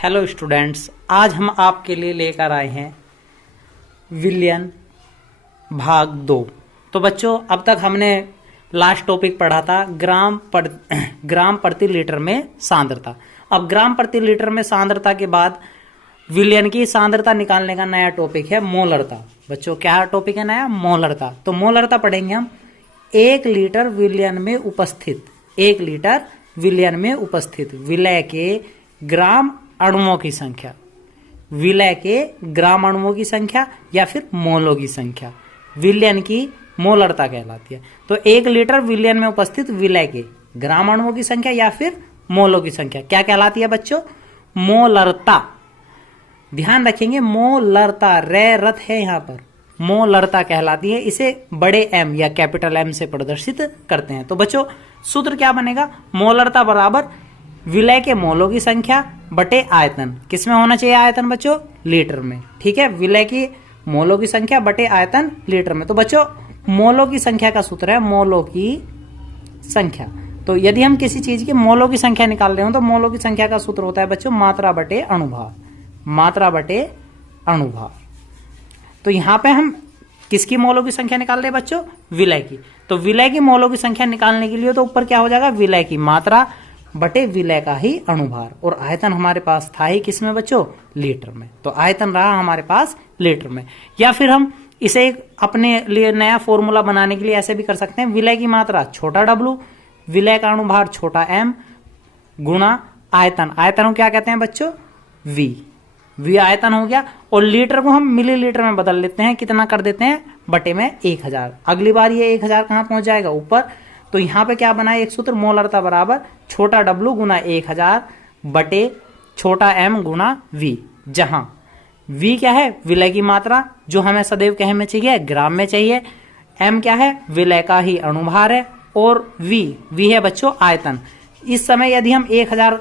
Hello students, आज हम आपके लिए लेकर आए हैं विलयन भाग 2। तो बच्चों, अब तक हमने लास्ट टॉपिक पढ़ा था ग्राम प्रति लीटर में सांद्रता। अब ग्राम प्रति लीटर में सांद्रता के बाद विलयन की सांद्रता निकालने का नया टॉपिक है मोलरता। बच्चों, क्या टॉपिक है नया? मोलरता। तो मोलरता पढ़ेंगे हम। 1 लीटर विलयन में उपस्थित 1 लीटर विलयन में उपस्थित विलय के ग्राम अणुओं की संख्या, विलय के ग्राम अणुओं की संख्या या फिर मोलों की संख्या विलयन की मोलरता कहलाती है। तो 1 लीटर विलयन में उपस्थित विलय के ग्राम अणुओं की संख्या या फिर मोलों की संख्या क्या कहलाती है बच्चों? मोलरता। ध्यान रखेंगे, मोलरता, रे रथ है यहां पर, मोलरता कहलाती है। इसे बड़े एम या कैपिटल एम से प्रदर्शित करते हैं। तो बच्चों, सूत्र क्या बनेगा? मोलरता बराबर विलय के मोलों की संख्या बटे आयतन। किसमें होना चाहिए आयतन बच्चों? लीटर में। ठीक है, विलय की मोलों की संख्या बटे आयतन लीटर में। तो बच्चों, मोलों की संख्या का सूत्र है मोलों की संख्या। तो यदि हम किसी चीज की मोलों की संख्या निकाल रहे हो तो मोलों की संख्या का सूत्र होता है बच्चों मात्रा बटे अणुभार, मात्रा बटे अणुभार। तो यहां पे हम किसकी मोलों की संख्या निकाल रहे हैं बच्चों? विलय की। तो विलय की मोलों की संख्या निकालने के लिए तो ऊपर क्या हो जाएगा? विलय की मात्रा बटे विलय का ही अणुभार। और आयतन हमारे पास था ही किसमें बच्चों? लीटर में। तो आयतन रहा हमारे पास लीटर में। या फिर हम इसे अपने लिए नया फॉर्मूला बनाने के लिए ऐसे भी कर सकते हैं, विलय की मात्रा छोटा w, विलय का अणुभार छोटा m गुणा आयतन। आयतन को क्या कहते हैं बच्चों? v आयतन हो गया। और लीटर को हम मिलीलीटर में बदल लेते हैं। कितना कर देते हैं? बटे में 1000। अगली बार ये 1000 कहां पहुंच जाएगा? ऊपर। तो यहां पे क्या बना है एक सूत्र? मोलरता बराबर छोटा w गुना 1000 बटे छोटा m गुना v, जहां v क्या है? विलय की मात्रा, जो हमें सदैव कहे में चाहिए, ग्राम में चाहिए। m क्या है? विलय का ही अणुभार है। और v है बच्चों आयतन। इस समय यदि हम 1000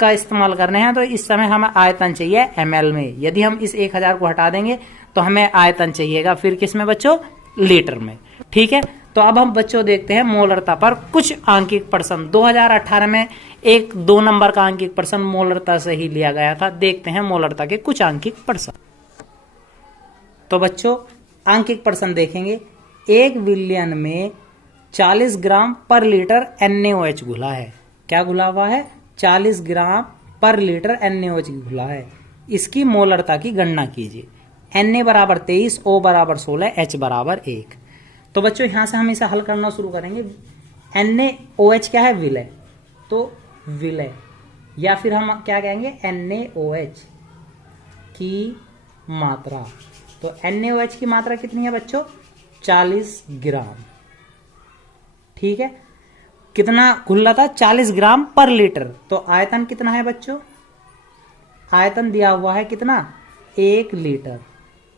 का इस्तेमाल कर रहे हैं तो इस समय हमें आयतन चाहिए ml में। यदि हम इस 1000 को हटा देंगे तो हमें आयतन चाहिएगा फिर किस में बच्चों? लीटर में। ठीक है, तो अब हम बच्चों देखते हैं मोलरता पर कुछ आंकिक प्रश्न। 2018 में एक 2 नंबर का आंकिक प्रश्न मोलरता से ही लिया गया था। देखते हैं मोलरता के कुछ आंकिक प्रश्न। तो बच्चों, आंकिक प्रश्न देखेंगे। 1 विलयन में 40 ग्राम पर लीटर NaOH घुला है। क्या घुला हुआ है? 40 ग्राम पर लीटर NaOH घुला है। इसकी मोलरता की गणना कीजिए। Na बराबर 23, O बराबर 16, H बराबर 1। तो बच्चों, यहां से हम इसे हल करना शुरू करेंगे। NaOH क्या है? विलय। तो विलय, या फिर हम क्या कहेंगे? NaOH की मात्रा। तो NaOH की मात्रा कितनी है बच्चों? 40 ग्राम। ठीक है, कितना घुल रहा था? 40 ग्राम पर लीटर। तो आयतन कितना है बच्चों? आयतन दिया हुआ है कितना? 1 लीटर।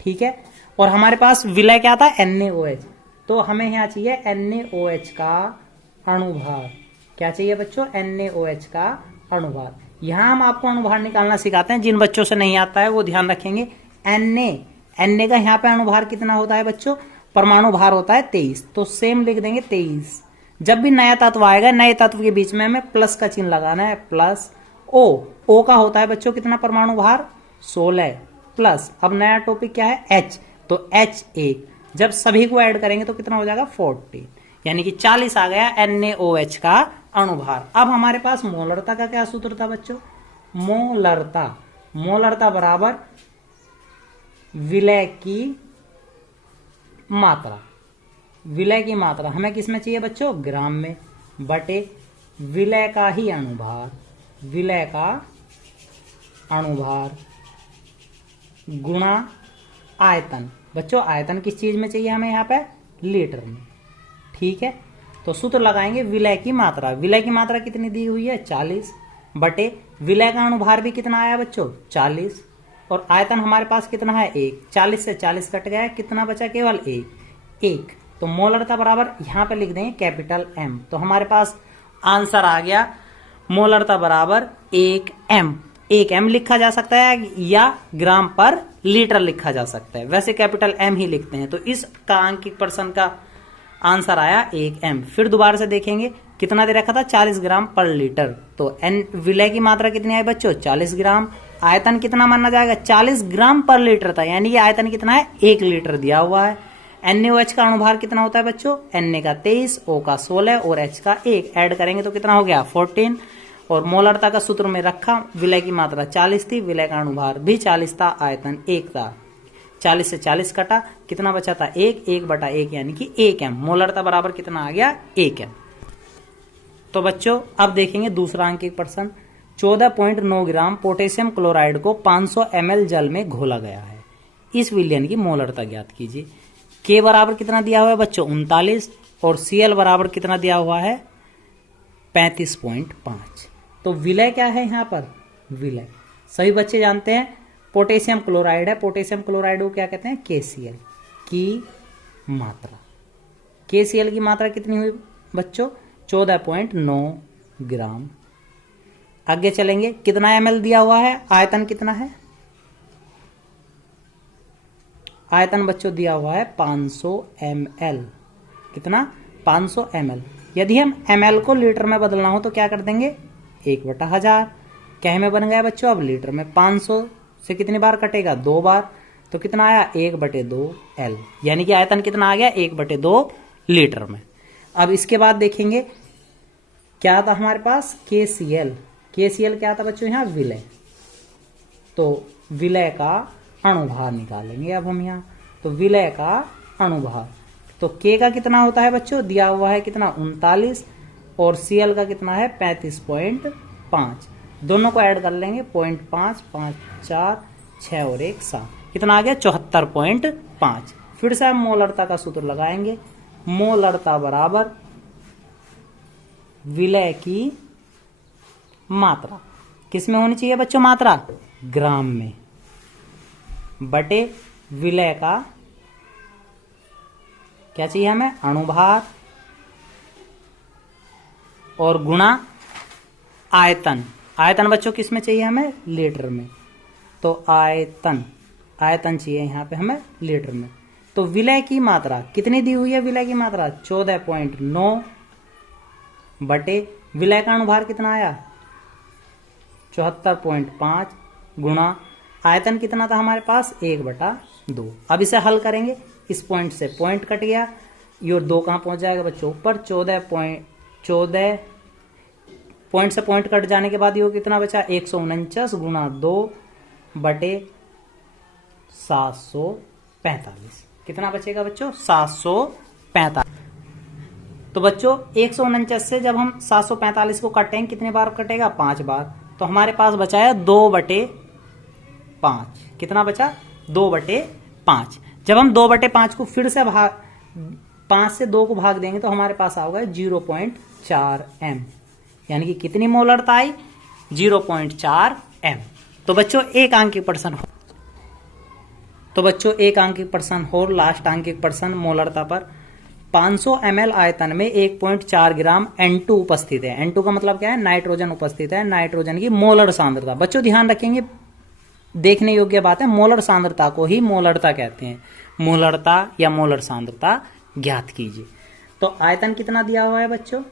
ठीक है, और हमारे पास विलय क्या था? NaOH। तो हमें यहां चाहिए NaOH का अणुभार। क्या चाहिए बच्चों? NaOH का अणुभार। यहां हम आपको अणुभार निकालना सिखाते हैं। जिन बच्चों से नहीं आता है वो ध्यान रखेंगे। Na का यहां पे अणुभार कितना होता है बच्चों? परमाणु भार होता है 23। तो सेम लिख देंगे 23। जब भी नया तत्व आएगा, नए तत्व के बीच में हमें प्लस का चिन्ह लगाना है, प्लस O का होता है बच्चों कितना परमाणु भार? 16 प्लस, अब नया टॉपिक क्या है? H। तो H1। जब सभी को ऐड करेंगे तो कितना हो जाएगा? 14, यानी कि 40 आ गया NaOH का अणुभार। अब हमारे पास मोलरता का क्या सूत्र था बच्चों? मोलरता बराबर विलय की मात्रा। विलय की मात्रा हमें किस में चाहिए बच्चों? ग्राम में। बटे विलय का ही अणुभार, विलय का अणुभार गुणा आयतन। बच्चों, आयतन किस चीज में चाहिए हमें? यहाँ पे लीटर में। ठीक है, तो सूत्र लगाएंगे विलय की मात्रा। विलय की मात्रा कितनी दी हुई है? 40 बटे विलय का अणुभार भी कितना आया बच्चों? 40। और आयतन हमारे पास कितना है? 1। 40 से 40 कट गया, कितना बचा? केवल 1। तो मोलरता बराबर यहां पे लिख देंगे कैपिटल M। तो हमारे पास आंसर आ गया मोलरता बराबर 1m। 1m लिखा जा सकता है या ग्राम पर लीटर लिखा जा सकता है, वैसे कैपिटल M ही लिखते हैं। तो इस का आंकिक प्रश्न का आंसर आया 1m। फिर दोबारा से देखेंगे कितना दे रखा था? 40 ग्राम पर लीटर। तो विलय की मात्रा कितनी आई बच्चों? 40 ग्राम। आयतन कितना माना जाएगा, 40 ग्राम पर लीटर था, यानी कि आयतन कितना है, 1 लीटर दिया हुआ है। NaOH का अणुभार कितना होता है बच्चों, Na का 23, O का 16 और H का 1, ऐड करेंगे तो कितना हो गया 14। और मोलरता का सूत्र में रखा, विलय की मात्रा 40 थी, विलय का अणुभार भी 40 था, आयतन 1 था। 40 से 40 कटा, कितना बचा था 1, 1/1 यानी कि 1 m। मोलरता बराबर कितना आ गया 1 m। तो बच्चों अब देखेंगे दूसरा अंक एक प्रश्न। 14.9 ग्राम पोटेशियम क्लोराइड को 500 ml जल में घोला गया है, इस विलयन की मोलरता ज्ञात कीजिए। K बराबर कितना दिया हुआ है बच्चों 39 और Cl बराबर कितना दिया हुआ है 35.5। तो विलय क्या है यहाँ पर, विलय सभी बच्चे जानते हैं पोटेशियम क्लोराइड है, पोटेशियम क्लोराइड को क्या कहते हैं KCl की मात्रा। KCl की मात्रा कितनी हुई बच्चों 14.9 ग्राम। आगे चलेंगे, कितना ml दिया हुआ है, आयतन कितना है, आयतन बच्चों दिया हुआ है 500 ml। कितना 500 ml। यदि हम ml को लीटर में बदलना हो तो क्या कर देंगे 1/1000। क्या में बन गया बच्चों, अब लीटर में 500 से कितनी बार कटेगा 2 बार, तो कितना आया 1/2 L, यानी कि आयतन कितना आ गया 1/2 लीटर में। अब इसके बाद देखेंगे क्या था हमारे पास KCl। KCl क्या था बच्चों यहाँ विलय, तो विलय का अणुभार निकालेंगे अब हम यहाँ। तो विलय का अणुभार, तो K का कितना होता है बच्चों, दिया हुआ है कितना 39 और Cl का कितना है 35.5। दोनों को ऐड कर लेंगे 0.5, 5, 4, 6 और 1 7, कितना आ गया 74.5। फिर से हम मोलरता का सूत्र लगाएंगे, मोलरता बराबर विलय की मात्रा, किस में होनी चाहिए बच्चों मात्रा, ग्राम में, बटे विलय का क्या चाहिए हमें अणुभार और गुणा आयतन। आयतन बच्चों किस में चाहिए हमें, लीटर में, तो आयतन चाहिए यहाँ पे हमें लीटर में। तो विलय की मात्रा कितनी दी हुई है, विलय की मात्रा 14.9 बटे विलय का अणुभार कितना आया 74.5 गुणा आयतन कितना था हमारे पास 1/2। अब इसे हल करेंगे, इस पॉइंट से पॉइंट कट गया, ये 2 कहाँ पहुंच जाएगा बच्चों ऊपर, 14 पॉइंट से पॉइंट कट जाने के बाद ये कितना बचा 149 गुणा 2 बटे 745, कितना बचेगा बच्चों 745। तो बच्चों 149 से जब हम 745 को काटेंगे कितने बार कटेगा 5 बार, तो हमारे पास बचा है 2/5। कितना बचा 2/5। जब हम 2/5 को फिर से 5 से 2 को भाग देंगे तो हमारे पास आओगा 0.4 m, यानी कि कितनी मोलरता आई 0.4 m। तो बच्चों एक अंक की प्रश्न हो, तो बच्चों एक अंक की प्रश्न हो, लास्ट अंक की प्रश्न मोलरता पर 500 ml आयतन में 1.4 ग्राम N2 उपस्थित है। N2 का मतलब क्या है, नाइट्रोजन उपस्थित है, नाइट्रोजन की मोलर सांद्रता। बच्चों ध्यान रखेंगे, देखने योग्य बात है, मोलर सांद्रता को ही मोलरता कहते हैं। मोलरता या मोलर सांद्रता ज्ञात कीजिए। तो आयतन कितना दिया हुआ है बच्चों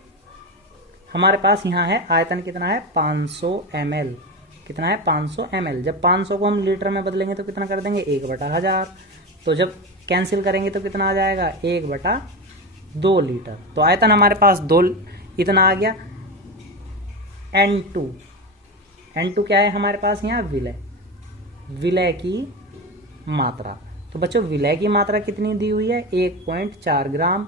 हमारे पास, यहाँ है आयतन कितना है 500 ml, कितना है 500 ml। जब 500 को हम लीटर में बदलेंगे तो कितना कर देंगे 1/1000, तो जब कैंसिल करेंगे तो कितना आ जाएगा 1/2 लीटर। तो आयतन हमारे पास 2 इतना आ गया। N2 क्या है हमारे पास यहाँ विलय की मात्रा। तो बच्चों विलय की मात्रा कितनी दी हुई है 1.4 ग्राम,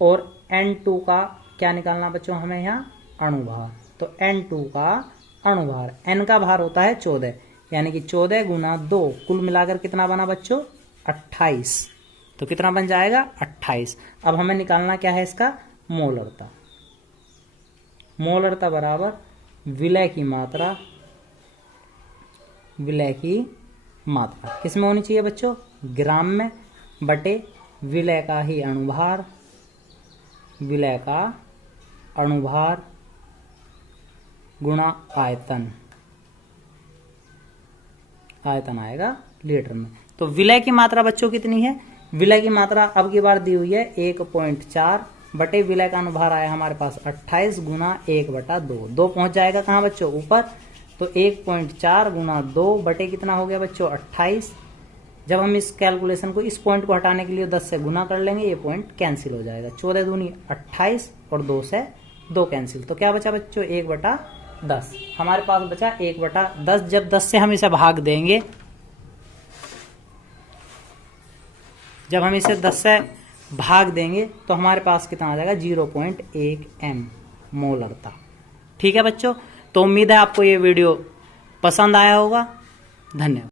और N2 का क्या निकालना बच्चों हमें यहाँ अणुभार। तो N2 का अणुभार, N का भार होता है 14, यानी कि 14 गुना 2 कुल मिलाकर कितना बना बच्चों 28। तो कितना बन जाएगा 28। अब हमें निकालना क्या है इसका मोलरता। मोलरता बराबर विलय की मात्रा, विलय की मात्रा किस में होनी चाहिए बच्चों ग्राम में, बटे विलय का ही अणुभार, विलय का अणुभार गुणा आयतन, आयतन आएगा लीटर में। तो विलय की मात्रा बच्चों कितनी है, विलय की मात्रा अब की बार दी हुई है 1.4 बटे विलय का अणुभार आया हमारे पास 28 गुना 1/2। 2 पहुंच जाएगा कहां बच्चों ऊपर, तो 1.4 गुना 2 बटे कितना हो गया बच्चों 28। जब हम इस कैलकुलेशन को इस पॉइंट को हटाने के लिए 10 से गुना कर लेंगे, ये पॉइंट कैंसिल हो जाएगा। 14 दूनी 28 और 2 से 2 कैंसिल, तो क्या बचा बच्चों 1/10। हमारे पास बचा 1/10। जब 10 से हम इसे भाग देंगे, जब हम इसे 10 से भाग देंगे तो हमारे पास कितना आ जाएगा 0.1 m मोलरता। ठीक है बच्चों, तो उम्मीद है आपको ये वीडियो पसंद आया होगा। धन्यवाद।